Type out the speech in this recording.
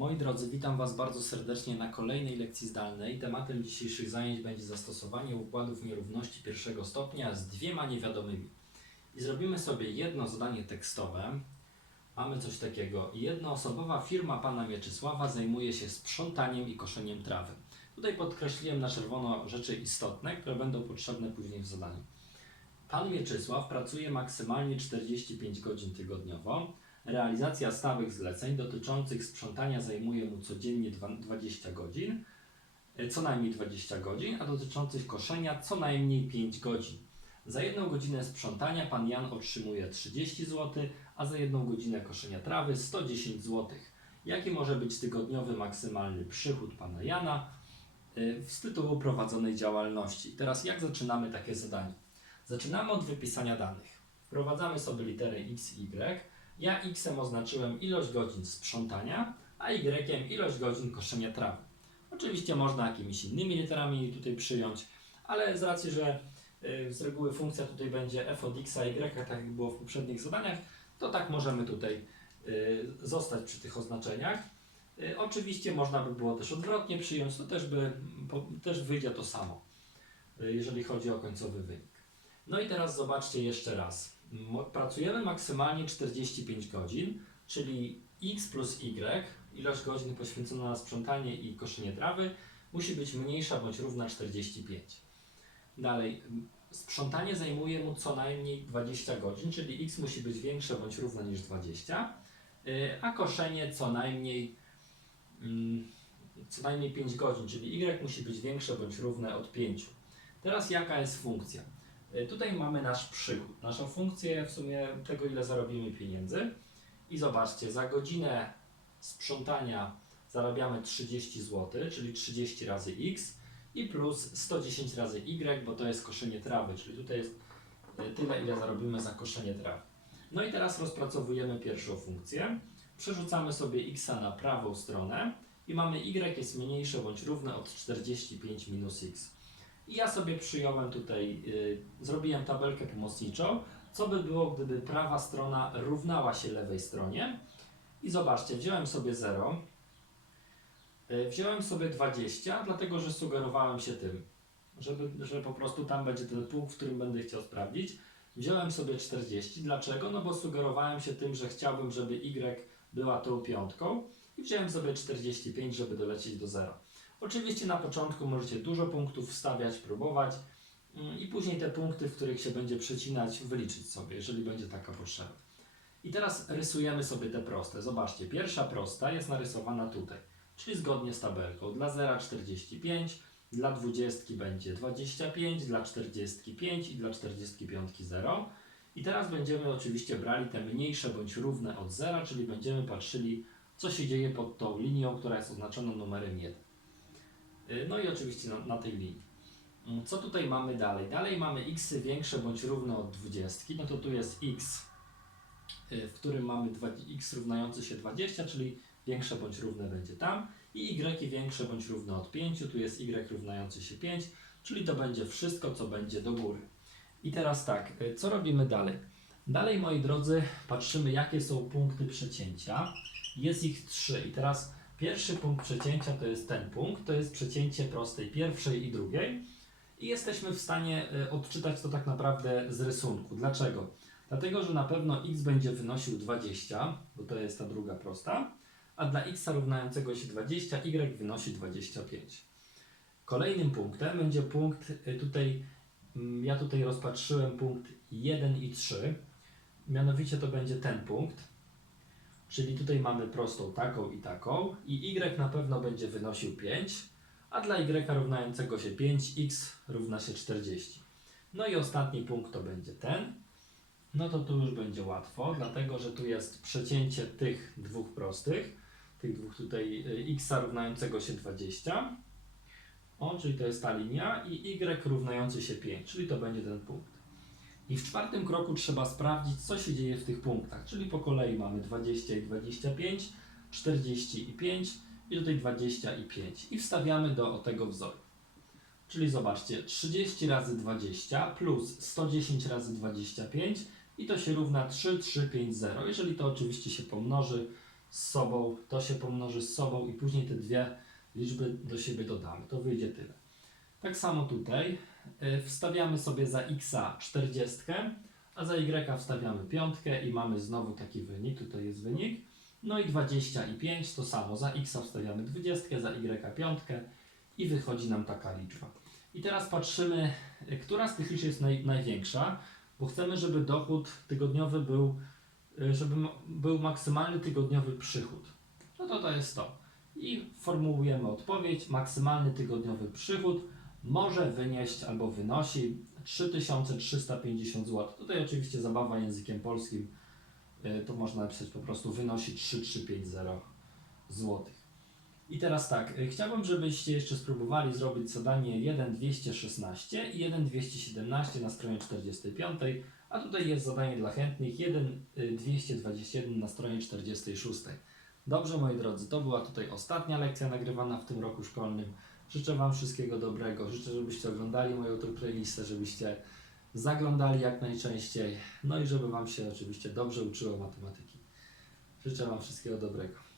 Moi drodzy, witam Was bardzo serdecznie na kolejnej lekcji zdalnej. Tematem dzisiejszych zajęć będzie zastosowanie układów nierówności pierwszego stopnia z dwiema niewiadomymi. I zrobimy sobie jedno zadanie tekstowe. Mamy coś takiego. Jednoosobowa firma pana Mieczysława zajmuje się sprzątaniem i koszeniem trawy. Tutaj podkreśliłem na czerwono rzeczy istotne, które będą potrzebne później w zadaniu. Pan Mieczysław pracuje maksymalnie 45 godzin tygodniowo. Realizacja stałych zleceń dotyczących sprzątania zajmuje mu codziennie dwa- 20 godzin, e, co najmniej 20 godzin, a dotyczących koszenia co najmniej 5 godzin. Za jedną godzinę sprzątania pan Jan otrzymuje 30 zł, a za jedną godzinę koszenia trawy 110 zł. Jaki może być tygodniowy maksymalny przychód pana Jana y, z tytułu prowadzonej działalności? Teraz jak zaczynamy takie zadanie? Zaczynamy od wypisania danych. Wprowadzamy sobie litery x i y. Ja x oznaczyłem ilość godzin sprzątania, a y ilość godzin koszenia trawy. Oczywiście można jakimiś innymi literami tutaj przyjąć, ale z racji, że y, z reguły funkcja tutaj będzie f od x, y, tak jak było w poprzednich zadaniach, to tak możemy tutaj y, zostać przy tych oznaczeniach. Y, Oczywiście można by było też odwrotnie przyjąć, to też, by, też wyjdzie to samo, jeżeli chodzi o końcowy wynik. No i teraz zobaczcie jeszcze raz. Pracujemy maksymalnie 45 godzin, czyli x plus y, ilość godzin poświęcona na sprzątanie i koszenie trawy, musi być mniejsza bądź równa 45. Dalej, sprzątanie zajmuje mu co najmniej 20 godzin, czyli x musi być większe bądź równe niż 20, y, a koszenie co najmniej mm, co najmniej 5 godzin, czyli y musi być większe bądź równe od 5. Teraz jaka jest funkcja? Y, Tutaj mamy nasz przychód, naszą funkcję w sumie tego, ile zarobimy pieniędzy. I zobaczcie, za godzinę sprzątania zarabiamy 30 zł, czyli 30 razy x i plus 110 razy y, bo to jest koszenie trawy, czyli tutaj jest y, tyle, ile zarobimy za koszenie trawy. No i teraz rozpracowujemy pierwszą funkcję. Przerzucamy sobie x na prawą stronę i mamy y jest mniejsze bądź równe od 45 minus x. I ja sobie przyjąłem tutaj, y, zrobiłem tabelkę pomocniczą, co by było, gdyby prawa strona równała się lewej stronie. I zobaczcie, wziąłem sobie 0, y, wziąłem sobie 20, dlatego że sugerowałem się tym, żeby, że po prostu tam będzie ten punkt, w którym będę chciał sprawdzić. Wziąłem sobie 40, dlaczego? No bo sugerowałem się tym, że chciałbym, żeby y była tą piątką i wziąłem sobie 45, żeby dolecieć do 0. Oczywiście na początku możecie dużo punktów wstawiać, próbować mm, i później te punkty, w których się będzie przecinać, wyliczyć sobie, jeżeli będzie taka potrzeba. I teraz rysujemy sobie te proste. Zobaczcie, pierwsza prosta jest narysowana tutaj, czyli zgodnie z tabelką. Dla 0 45, dla 20 będzie 25, dla 45 i dla 45 0. I teraz będziemy oczywiście brali te mniejsze bądź równe od 0, czyli będziemy patrzyli, co się dzieje pod tą linią, która jest oznaczona numerem 1. Y, No i oczywiście na, na tej linii. Mm, Co tutaj mamy dalej? Dalej mamy x większe bądź równe od 20. No to tu jest x, y, w którym mamy dwa- x równający się 20, czyli większe bądź równe będzie tam. I y większe bądź równe od 5. Tu jest y równający się 5, czyli to będzie wszystko, co będzie do góry. I teraz tak, y, co robimy dalej? Dalej, moi drodzy, patrzymy, jakie są punkty przecięcia. Jest ich trzy. I teraz pierwszy punkt przecięcia to jest ten punkt, to jest przecięcie prostej pierwszej i drugiej. I jesteśmy w stanie y, odczytać to tak naprawdę z rysunku. Dlaczego? Dlatego, że na pewno x będzie wynosił 20, bo to jest ta druga prosta, a dla x równającego się 20, y wynosi 25. Kolejnym punktem będzie punkt y, tutaj, ja tutaj rozpatrzyłem punkt 1 i 3, mianowicie to będzie ten punkt, czyli tutaj mamy prostą taką i taką i y na pewno będzie wynosił 5, a dla y równającego się 5, x równa się 40. No i ostatni punkt to będzie ten. No to tu już będzie łatwo, dlatego że tu jest przecięcie tych dwóch prostych, tych dwóch tutaj y, x równającego się 20. O, czyli to jest ta linia i y równający się 5, czyli to będzie ten punkt. I w czwartym kroku trzeba sprawdzić, co się dzieje w tych punktach, czyli po kolei mamy 20 i 25, 40 i 5 i tutaj 20 i 5 i wstawiamy do tego wzoru. Czyli zobaczcie, 30 razy 20 plus 110 razy 25 i to się równa 3, 3, 5, 0. Jeżeli to oczywiście się pomnoży, z sobą, to się pomnoży z sobą i później te dwie liczby do siebie dodamy. To wyjdzie tyle. Tak samo tutaj wstawiamy sobie za x 40, a za y wstawiamy piątkę i mamy znowu taki wynik. Tutaj jest wynik. No i 20 i 5 to samo. Za x wstawiamy 20, za y piątkę i wychodzi nam taka liczba. I teraz patrzymy, y, która z tych liczb jest naj, największa, bo chcemy, żeby dochód tygodniowy był, y, żeby był maksymalny tygodniowy przychód. No to to jest to. I formułujemy odpowiedź. Maksymalny tygodniowy przychód może wynieść albo wynosi 3350 zł. Tutaj oczywiście zabawa językiem polskim. y, To można napisać po prostu wynosi 3350 zł. I teraz tak, y, chciałbym, żebyście jeszcze spróbowali zrobić zadanie 1.216 i 1.217 na stronie 45, a tutaj jest zadanie dla chętnych 1.221 na stronie 46. Dobrze, moi drodzy, to była tutaj ostatnia lekcja nagrywana w tym roku szkolnym. Życzę Wam wszystkiego dobrego. Życzę, żebyście oglądali moją tą playlistę, żebyście zaglądali jak najczęściej. No i żeby Wam się oczywiście dobrze uczyło matematyki. Życzę Wam wszystkiego dobrego.